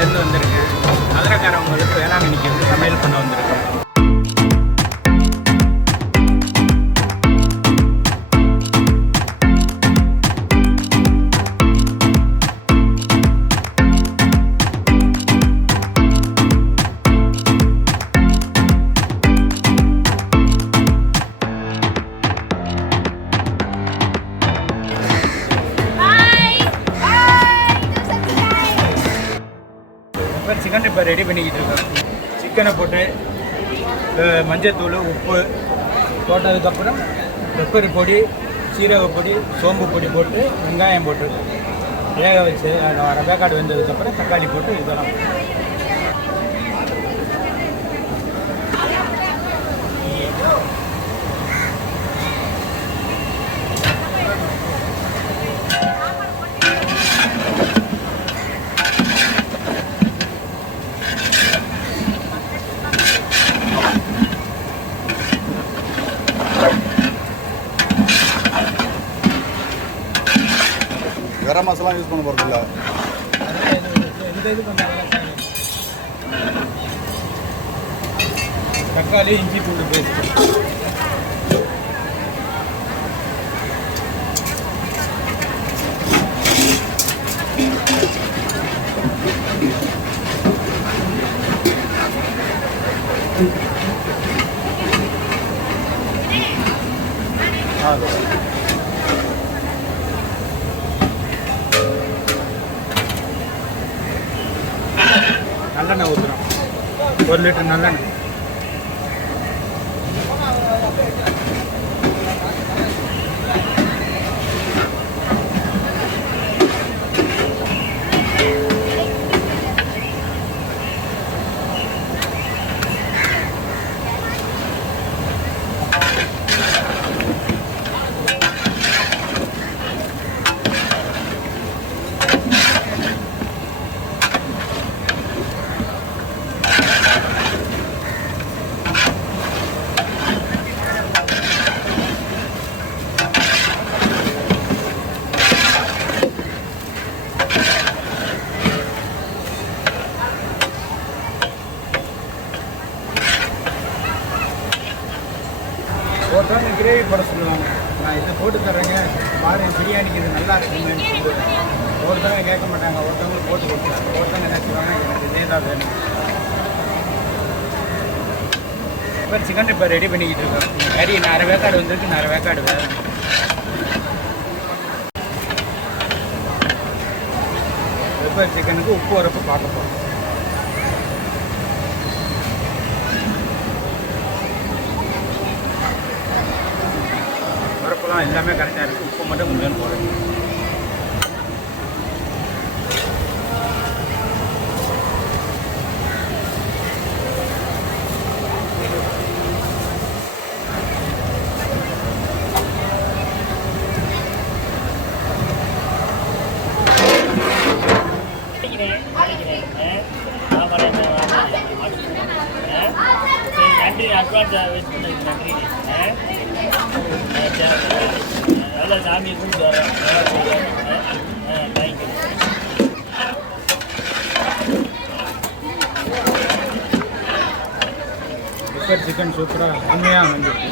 வேளாங்கண்ணிலேருந்து வந்திருக்கேன். மதுரைக்காரவங்களுக்கு வேளாங்கண்ணிக்கு வந்து சமையல் பண்ண வந்திருக்கேன். சிக்கன் இப்போ ரெடி பண்ணிக்கிட்டு இருக்கோம். சிக்கனை போட்டு மஞ்சத்தூள் உப்பு போட்டதுக்கப்புறம் பெப்பர் பொடி சீரக பொடி சோம்பு பொடி போட்டு வெங்காயம் போட்டு வேக வச்சு அதை வேக்காடு வெந்ததுக்கப்புறம் தக்காளி போட்டு இதெல்லாம் கரம் மசாலா யூஸ் பண்ண போகிறதில்ல. தக்காளி இஞ்சி பூண்டு பேஸ்ட் நல்லெண்ணெய் ஊற்றுறோம். 1 லிட்டர் நல்லெண்ணெய். ஒருத்தவங்க கிரேவி போட சொல்லுவாங்க. நான் இதை போட்டு தர்றேங்க பாருங்க பிரியாணிக்கு இது நல்லா இருக்குன்னு சொல்லுவேன். ஒருத்தவங்க கேட்க மாட்டாங்க. ஒருத்தவங்க போட்டு கொடுக்குறாங்க. ஒருத்தவங்க என்ன செய்வாங்க எனக்கு இதே தான் வேணும். இப்போ சிக்கன் இப்போ ரெடி பண்ணிக்கிட்டு இருக்கோம். கறி அரை வேக்காடு வந்துருக்கு. அரை வேக்காடு வேறு பெப்பர் சிக்கனுக்கு உப்பு உரப்பு பார்க்க போகிறோம். உரப்புலாம் எல்லாமே கரெக்டாக இருக்குது. உப்பு மட்டும் கொஞ்சம் போடுறேன். நன்றி அட்வான்ஸ் வெயிட் பண்ணதுக்கு நன்றி. நல்லா சாமி கும்பிட்டு வரேன். தேங்க்யூ. பெப்பர் சிக்கன் சூப்பராக உண்மையாக வந்துருக்கு.